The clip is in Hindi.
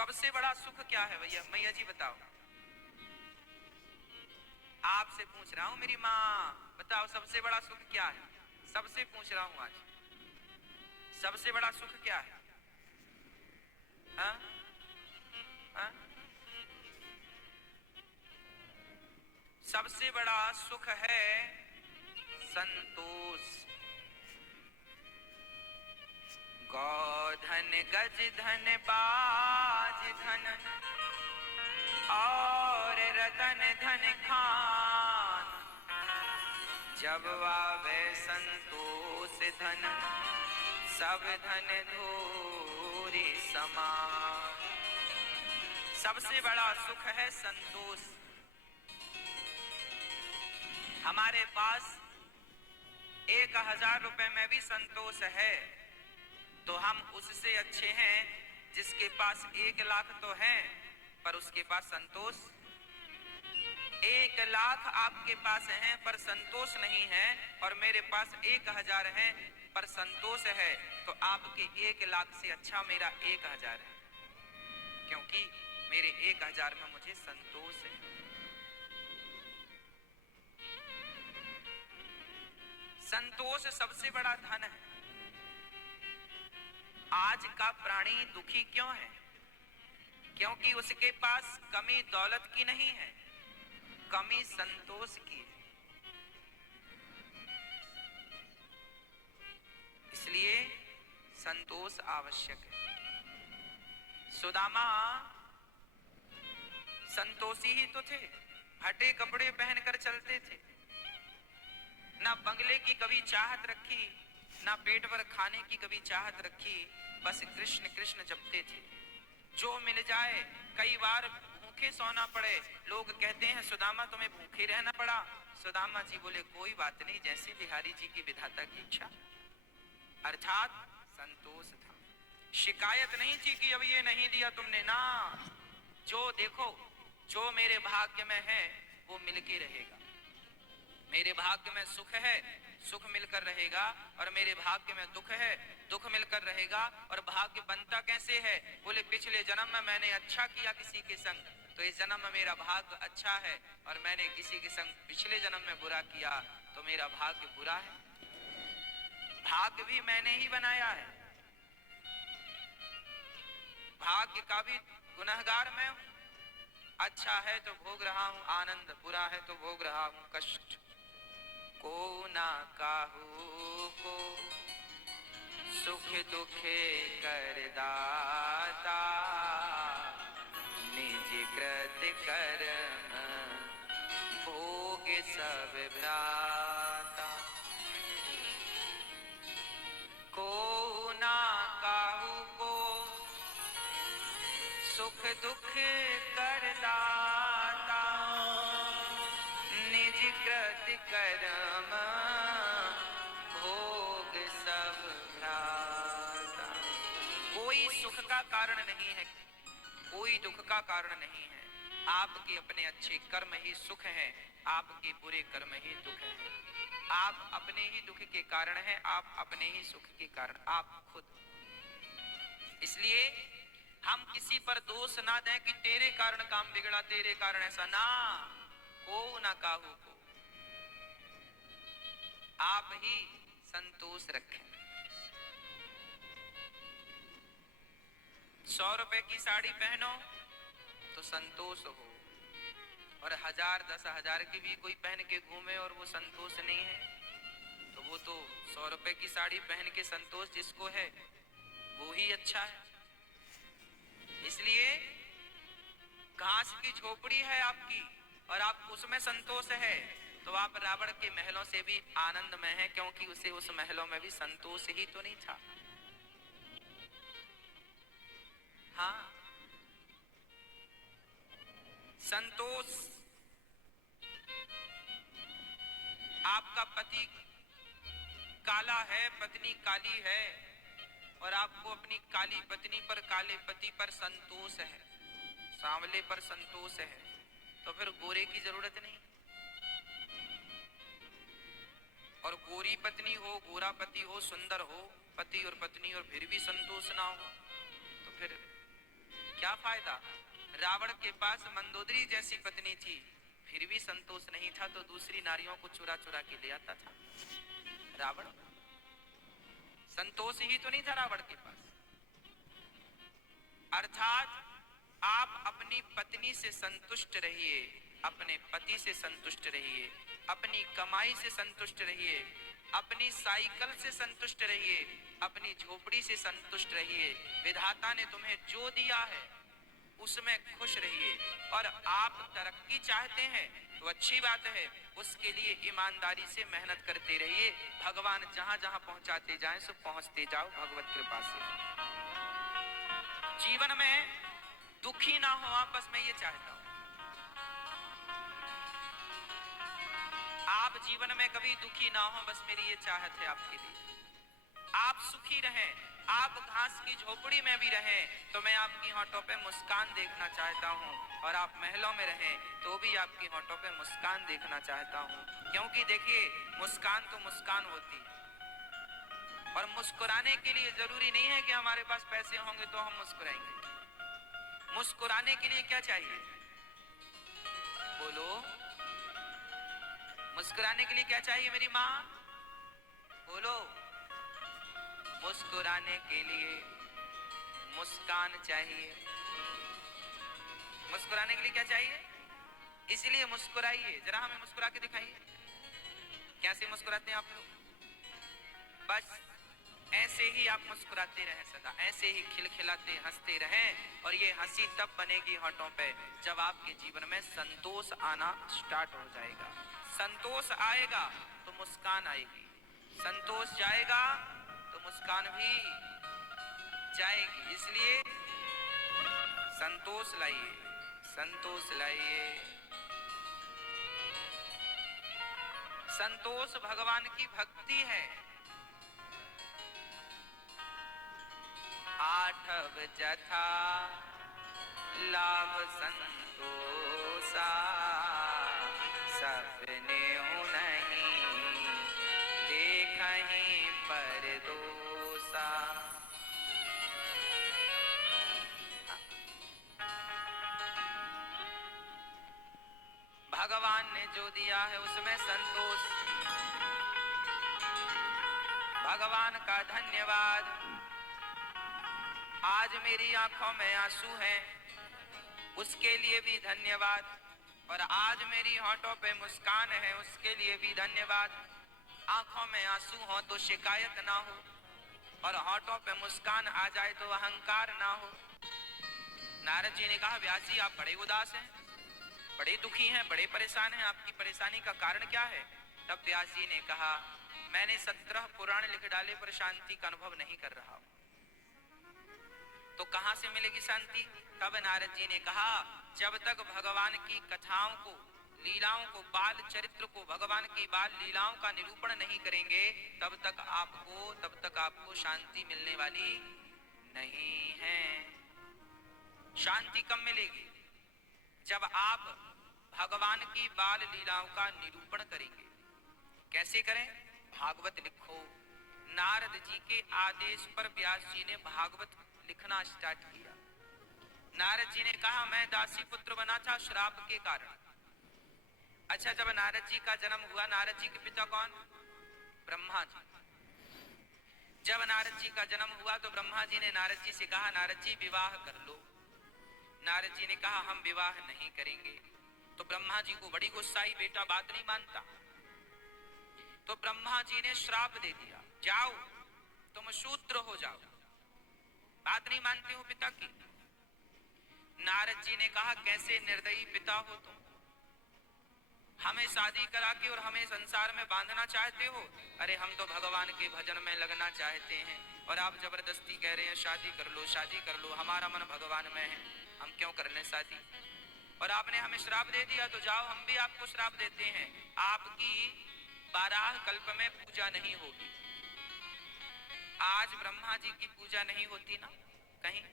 सबसे बड़ा सुख क्या है भैया? मैया जी बताओ, आपसे पूछ रहा हूं मेरी माँ, बताओ सबसे बड़ा सुख क्या है? सबसे पूछ रहा हूं आज, सबसे बड़ा सुख क्या है? हाँ? हाँ? सबसे बड़ा सुख है संतोष। गौधन गज धन बाज धन और रतन धन खान, जब आवे संतोष धन सब धन धूरी समान। सबसे बड़ा सुख है संतोष। हमारे पास 1000 रुपए में भी संतोष है तो हम उससे अच्छे हैं जिसके पास 1 लाख तो है पर उसके पास संतोष। 1 लाख आपके पास है पर संतोष नहीं है, और मेरे पास 1000 है पर संतोष है, तो आपके 1 लाख से अच्छा मेरा 1000 है, क्योंकि मेरे 1000 में मुझे संतोष है। संतोष सबसे बड़ा धन है। आज का प्राणी दुखी क्यों है? क्योंकि उसके पास कमी दौलत की नहीं है, कमी संतोष की है। इसलिए संतोष आवश्यक है। सुदामा संतोषी ही तो थे, फटे कपड़े पहनकर चलते थे, ना बंगले की कभी चाहत रखी, ना पेट भर खाने की कभी चाहत रखी, बस कृष्ण कृष्ण जपते थे। जो मिल जाए, कई बार भूखे सोना पड़े, लोग कहते हैं सुदामा तुम्हें भूखे रहना पड़ा। सुदामा जी बोले कोई बात नहीं, जैसे बिहारी जी की विधाता की इच्छा। अर्थात संतोष था, शिकायत नहीं थी कि अब ये नहीं दिया तुमने, ना, जो देखो जो मेरे भाग्य में है वो मिलके रहेगा। मेरे भाग्य में सुख है, सुख मिलकर रहेगा, और मेरे भाग्य में दुख है, दुख मिलकर रहेगा। और भाग्य बनता कैसे है? बोले पिछले जन्म में मैंने अच्छा किया किसी के संग, तो इस जन्म में मेरा भाग्य अच्छा है, और मैंने किसी के संग पिछले जन्म में बुरा किया तो मेरा भाग्य बुरा है। भाग्य भी मैंने ही बनाया है, भाग्य का भी गुनहगार मैं हूं। अच्छा है तो भोग रहा हूं आनंद, बुरा है तो भोग रहा हूं कष्ट। को ना काहू को सुख दुखे कर दाता, निज कृत कर्म भोग सब भ्राता। को ना काहू को सुख दुख कर दाता, निज कृत कर्म भोग सब भ्राता। कोई सुख का कारण नहीं है, कोई दुख का कारण नहीं है। आपके अपने अच्छे कर्म ही सुख हैं, आपके बुरे कर्म ही दुख हैं। आप अपने ही दुख के कारण हैं, आप अपने ही सुख के कारण, आप खुद। इसलिए हम किसी पर दोष ना दें कि तेरे कारण काम बिगड़ा, तेरे कारण ऐसा, ना, को ना काहू को। आप ही संतोष रखें। 100 रुपए की साड़ी पहनो तो संतोष हो, और 1000 10,000 की भी कोई पहन के घूमे और वो संतोष नहीं है, तो वो तो 100 रुपए की साड़ी पहन के संतोष जिसको है वो ही अच्छा है। इसलिए घास की झोपड़ी है आपकी और आप उसमें संतोष है, तो आप रावण के महलों से भी आनंद में हैं, क्योंकि उसे उस महलों में भी संतोष ही तो नहीं था। हाँ, संतोष। आपका पति काला है, पत्नी काली है, और आपको अपनी काली पत्नी पर, काले पति पर संतोष है, सांवले पर संतोष है, तो फिर गोरे की जरूरत नहीं। और गोरी पत्नी हो, गोरा पति हो, सुंदर हो पति और पत्नी, और फिर भी संतोष ना हो, तो फिर क्या फायदा? रावण के पास मंदोदरी जैसी पत्नी थी, फिर भी संतोष नहीं था, तो दूसरी नारियों को चुरा चुरा के ले आता था। रावण संतोष ही तो नहीं था रावण के पास। अर्थात आप अपनी पत्नी से संतुष्ट रहिए, अपने पति से संतुष्ट रहिए, अपनी कमाई से संतुष्ट रहिए, अपनी साइकिल से संतुष्ट रहिए, अपनी झोपड़ी से संतुष्ट रहिए। विधाता ने तुम्हें जो दिया है उसमें खुश रहिए। और आप तरक्की चाहते हैं तो अच्छी बात है, उसके लिए ईमानदारी से मेहनत करते रहिए। भगवान जहां जहां पहुंचाते जाएं सो पहुंचते जाओ भगवत कृपा से। जीवन में दुखी ना हो आप, बस मैं ये चाहता हूं। आप जीवन में कभी दुखी ना हो, बस मेरी ये चाहत है आपके लिए। आप सुखी रहें, आप घास की झोपड़ी में भी रहें तो मैं आपकी होठों पे मुस्कान देखना चाहता हूं, और आप महलों में रहें तो भी आपकी होठों पे मुस्कान देखना चाहता हूं। क्योंकि देखिए, मुस्कान तो मुस्कान होती है, और मुस्कुराने के लिए जरूरी नहीं है कि हमारे पास पैसे होंगे तो हम मुस्कुराएंगे। मुस्कुराने के लिए क्या चाहिए? बोलो, मुस्कुराने के लिए क्या चाहिए मेरी माँ? बोलो, मुस्कुराने के लिए मुस्कान चाहिए। मुस्कुराने के लिए क्या चाहिए? इसलिए मुस्कुराइए, जरा हमें मुस्कुरा के दिखाइए। कैसे मुस्कुराते हैं आप लोग? बस ऐसे ही आप मुस्कुराते रहें, सदा ऐसे ही खिलखिलाते हंसते रहें। और ये हंसी तब बनेगी होठों पे जब आपके जीवन में संतोष आना स्टार्ट हो जाएगा। संतोष आएगा तो मुस्कान आएगी, संतोष जाएगा तो मुस्कान भी जाएगी। इसलिए संतोष लाइए, संतोष लाइए। संतोष भगवान की भक्ति है। आठव जथा लाभ संतोषा, सपने नहीं देखहीं पर दोषा। भगवान ने जो दिया है उसमें संतोष। भगवान का धन्यवाद। आज मेरी आंखों में आंसू हैं, उसके लिए भी धन्यवाद। और आज मेरी होठों पे मुस्कान है, उसके लिए भी धन्यवाद। आंखों में आंसू हो तो शिकायत ना हो, और होठों पे मुस्कान आ जाए तो अहंकार ना हो। नारद जी ने कहा, व्यास जी आप बड़े उदास हैं, बड़े दुखी हैं, बड़े परेशान हैं, आपकी परेशानी का कारण क्या है? तब व्यास जी ने कहा, मैंने 17 पुराण लिख डाले पर शांति का अनुभव नहीं कर रहा हूं। तो कहां से मिलेगी शांति? तब नारद जी ने कहा, जब तक भगवान की कथाओं को, लीलाओं को, बाल चरित्र को, भगवान की बाल लीलाओं का निरूपण नहीं करेंगे तब तक आपको शांति मिलने वाली नहीं है। शांति कब मिलेगी? जब आप भगवान की बाल लीलाओं का निरूपण करेंगे। कैसे करें? भागवत लिखो। नारद जी के आदेश पर व्यास जी ने भागवत लिखना स्टार्ट किया। नारद जी ने कहा, मैं दासी पुत्र बना था श्राप के कारण। अच्छा, जब नारद जी का जन्म हुआ, नारद जी के पिता कौन? ब्रह्मा जी। जब नारद जी का जन्म हुआ तो ब्रह्मा जी ने नारद जी से कहा, नारद जी विवाह कर लो। नारद जी ने कहा, हम विवाह नहीं करेंगे। तो ब्रह्मा जी को बड़ी गुस्साई, बेटा बात नहीं मानता। तो ब्रह्मा जी ने श्राप दे दिया, जाओ तुम शूद्र हो जाओ, बात नहीं मानते हो पिता की। नारद जी ने कहा, कैसे निर्दयी पिता हो तुम, हमें शादी करा के और हमें संसार में बांधना चाहते हो। अरे हम तो भगवान के भजन में लगना चाहते हैं, और आप जबरदस्ती कह रहे हैं शादी कर लो, शादी कर लो। हमारा मन भगवान में है, हम क्यों कर लें शादी? और आपने हमें श्राप दे दिया, तो जाओ हम भी आपको श्राप देते हैं, आपकी 12 कल्प में पूजा नहीं होगी। आज ब्रह्मा जी की पूजा नहीं होती ना कहीं,